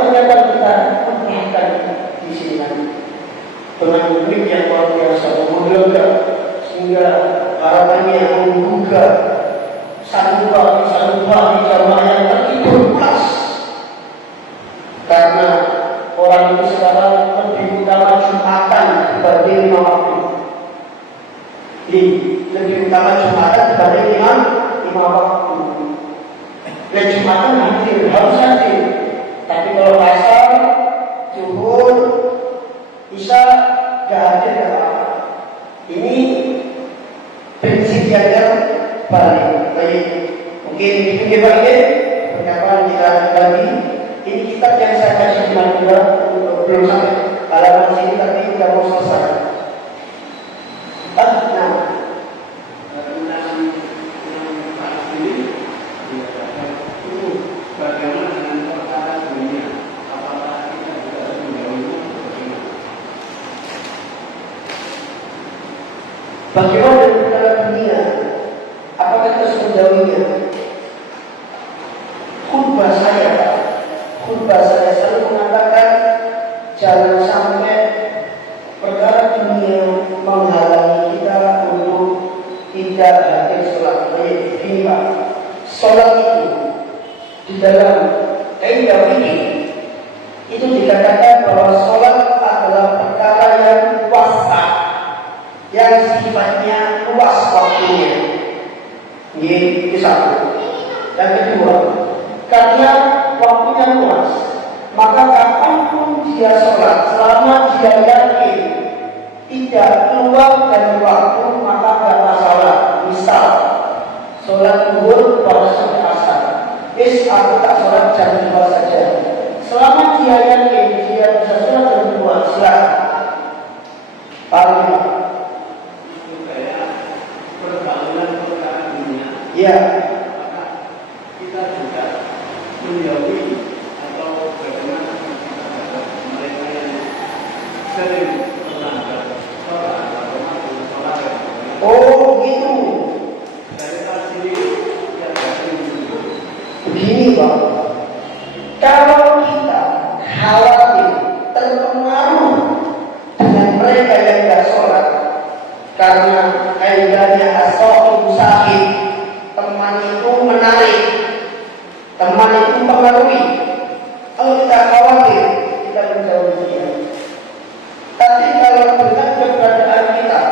ternyata kita memberikan di sini dengan duit yang luar biasa, menggelegar sehingga harapannya menggugah sanubari jamaah yang tertidur pulas. Karena orang itu sekarang lebih utama Jumatan dibanding lima waktu. Lebih utama Jumatan dibanding lima waktu. Dan Jumatan harus hadir. Tapi kalau pasar, zuhur, isya gak hadir apa-apa. Ini prinsip yang paling baik. Mungkin itu balik perkataan kita lagi. Ini kitab yang saya kasih di Madura belum sampai halaman sini tapi sudah mau selesai. Bagaimana dengan perkara dunia? Apakah kita juga menjauhinya? Bagaimana dengan perkara dunia? Apakah kita harus menjauhinya? Khutbah saya selalu mengatakan jangan sampai perkara dunia menghalangi kita untuk tidak hadir sholat. Begini Pak, sholat itu di dalam kaidah fikih itu dikatakan bahwa sholat adalah perkara yang wasa, yang sifatnya luas waktunya. Ini satu. Dan kedua, karena waktunya luas, maka kapanpun dia sholat, selama dia yakin tidak keluar dari waktu, maka tidak masalah. Misal, sholat zuhur baru sampai asar, aku tak sholat jam 2 saja. Selama dia yakin dia bisa sholat jam 2, silakan. Paham? Supaya pergaulan perkara dunia. Ya. Kita juga menjauhi atau bagaimana mereka yang sering melanggar sholat atau masuk sholat. Oh gitu. Dari sini yang begini Pak, kalau kita khawatir terpengaruh dengan mereka yang tidak sholat karena kaidahnya as-sahib sahib, teman itu menarik, teman itu mempengaruhi. Kalau kita khawatir, kita menjauhi dia. Tapi kalau dengan keberadaan kita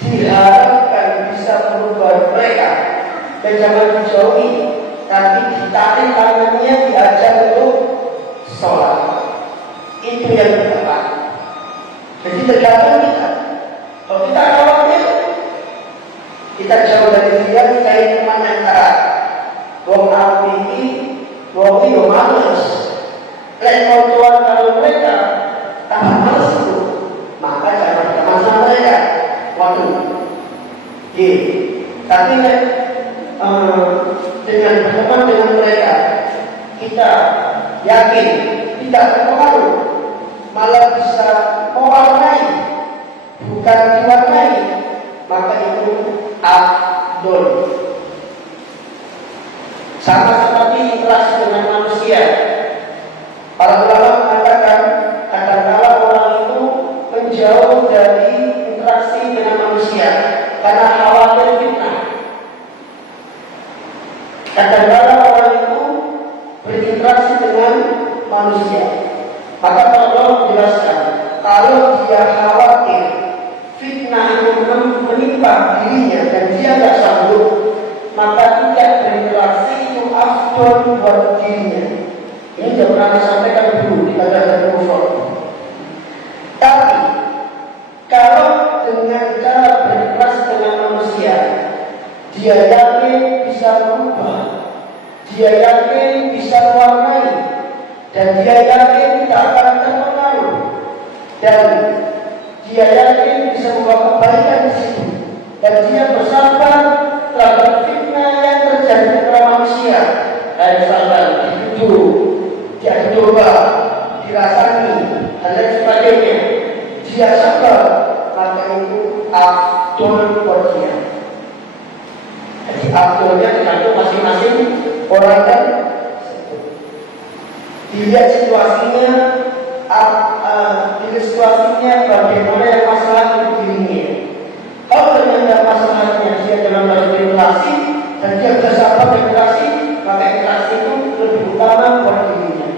diharapkan bisa merubah mereka, dan jangan dijauhi, tapi ditarik tangannya, diajak untuk sholat. Itu yang tepat. Jadi tergantung kita. Kalau kita khawatir, kita jauh dari dia, cari teman yang erat. Wong aku ini, wong itu males. Lekor tuan kalau mereka tambah males itu, maka jangan berteman sama mereka. Waduh. Tapi dengan berteman dengan mereka, kita yakin tidak terpengaruh, malah bisa mewarnai, bukan diwarnai, maka itu afdol. Sama seperti interaksi dengan manusia. Para ulama mengatakan kadang-kala orang itu menjauh dari interaksi dengan manusia karena khawatir fitnah. Kadang-kala orang itu berinteraksi dengan manusia, maka tolong jelaskan, kalau dia khawatir fitnah itu menimpa dirinya dan dia tidak sanggup, maka tidak berinteraksi itu afdol buat dirinya. Ini sudah pernah disampaikan dulu di kajian kufur. Tapi kalau dengan cara berinteraksi dengan manusia, dia yakin bisa merubah, dia yakin bisa mewarnai, dan dia yakin tidak akan terpengaruh, dan dia yakin bisa membawa kebaikan di situ, dan dia bersabar terhadap fitnah yang terjadi kepada manusia. Misalkan dituduh, dia dicoba, dirasani, dan lain sebagainya, dia sabar, maka itu afdol buat dia. Jadi afdolnya tergantung masing-masing orang dan dilihat situasinya, dilihat situasinya bagaimana yang masalah untuk dirinya. Kalau ternyata masalahnya dia dalam relasi dan dia bersahabat dengan relasi, maka relasi itu lebih utama buat dirinya.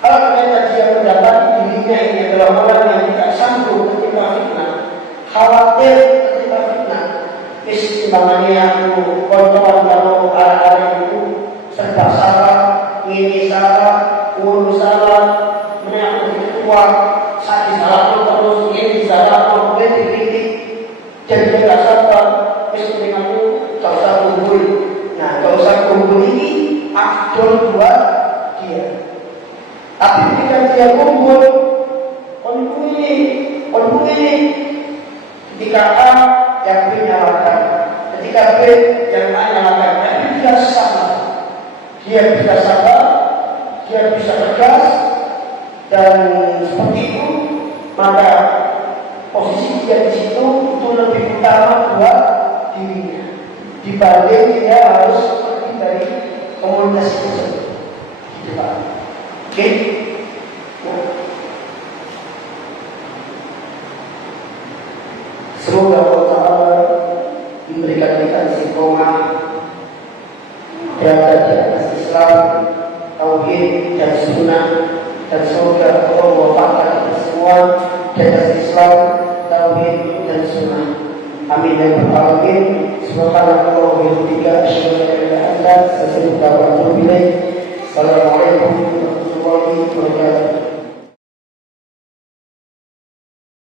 Kalau ternyata dia mendapati dirinya ini adalah orang yang tidak sanggup ketika fitnah, khawatir ketika fitnah, keseimbangannya aku kontrol kalau arah-arah itu serba salah, ini salah, urus salah, menyangkut ketua, sakit salah terus, ini salah, gue dikritik, jadi dia tak sabar, keseimbangan itu tak usah kumpul. Nah, tak usah kumpul ini afdol buat dia. Tapi ketika dia kumpul, kumpul ini, ketika A yang B nyalakan, ketika B yang A nyalakan, tapi dia sama. Dia bisa sabar, dia bisa tegas, dan seperti itu, maka posisi dia di situ itu lebih utama buat dirinya dibanding dia harus pergi dari komunitas itu. Gitu Pak. Oke? Nah. Semoga Allah Ta'ala memberikan kita istiqomah berada di atas Islam, tauhid dan sunnah, dan semoga Allah mewafatkan kita semua di atas Islam, tauhid dan sunnah. Amin ya rabbal alamin. Subhanallah wa bihamdika asyhadu an la ilaha illa anta astaghfiruka wa atubu ilaik. Assalamualaikum warahmatullahi wabarakatuh.